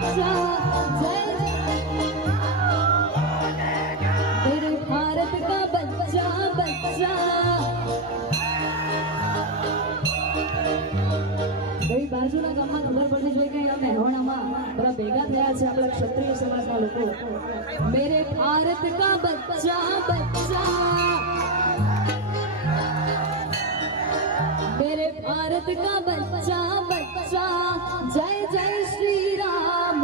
बच्चा मेरे भारत का बच्चा बच्चा कई बाजूना गामમાં ખબર પડી જોઈ કે આ મહેવાણામાં બરા ભેગા થયા છે આપણા ક્ષત્રિય સમાજના લોકો मेरे भारत का बच्चा बच्चा मेरे भारत का बच्चा बच्चा जय जय श्री राम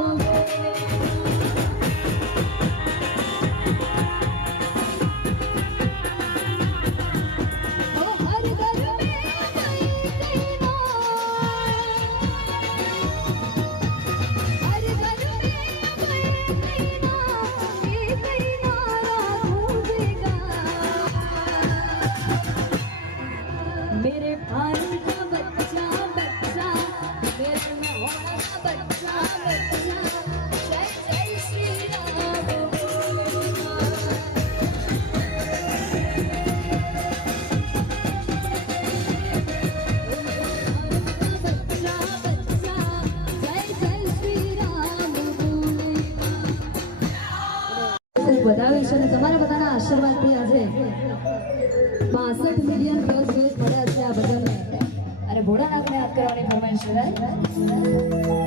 मेरे भारत का बच्चा बच्चा मेरे महोड़ा का बच्चा बच्चा जय जय श्री राम बच्चा बच्चा जय जय श्री राम बतावे છે ને તમારા બધાના આશીર્વાદથી આજે 62 મિલિયન પ્લસ વ્યુઝ મળ્યા છે આ ભજનને અને ભોળાનાથને યાદ કરવાની ફરમાઈશ છે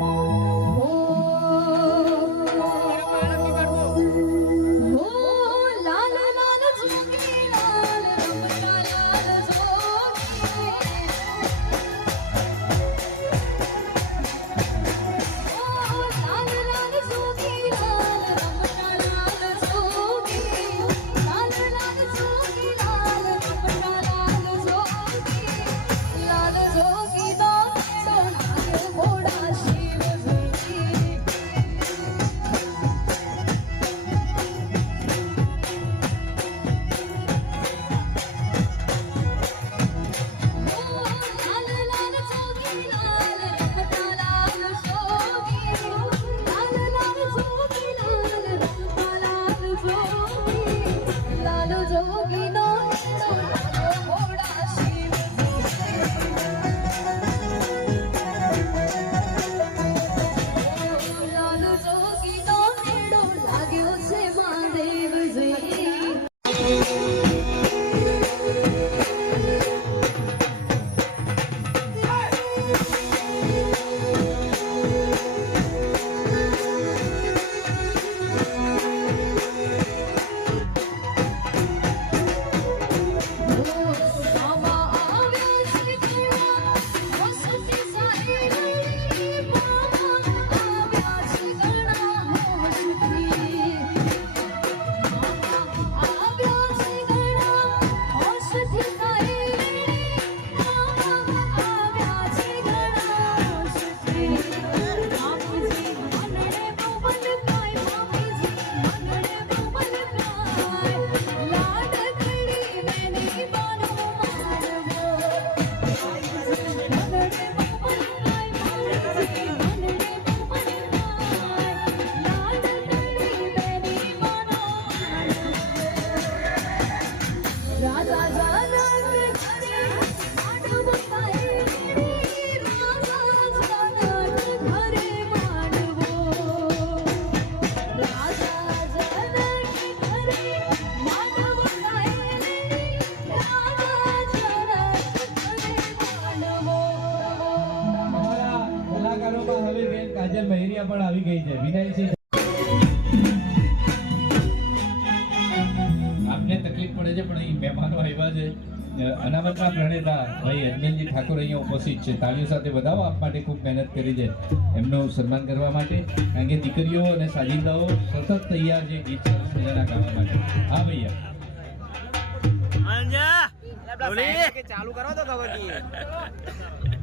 કાજલ મહેરિયા પણ આવી ગઈ છે વિનયસિંહ આપને તકલીફ પડે છે પણ અહીં મહેમાનો આવ્યા છે અનામતના પ્રણેતા ભાઈ અજમેરજી ઠાકોર અહીંયા ઉપસ્થિત છે તાળીઓ સાથે વધાવો આપ માટે ખૂબ મહેનત કરી છે એમનું સન્માન કરવા માટે કારણ કે દીકરીઓ અને સાજિંદાઓ સતત તૈયાર છે ગીત સરસ મજાના ગાવા માટે હા ભૈયા ચાલુ કરો તો ખબર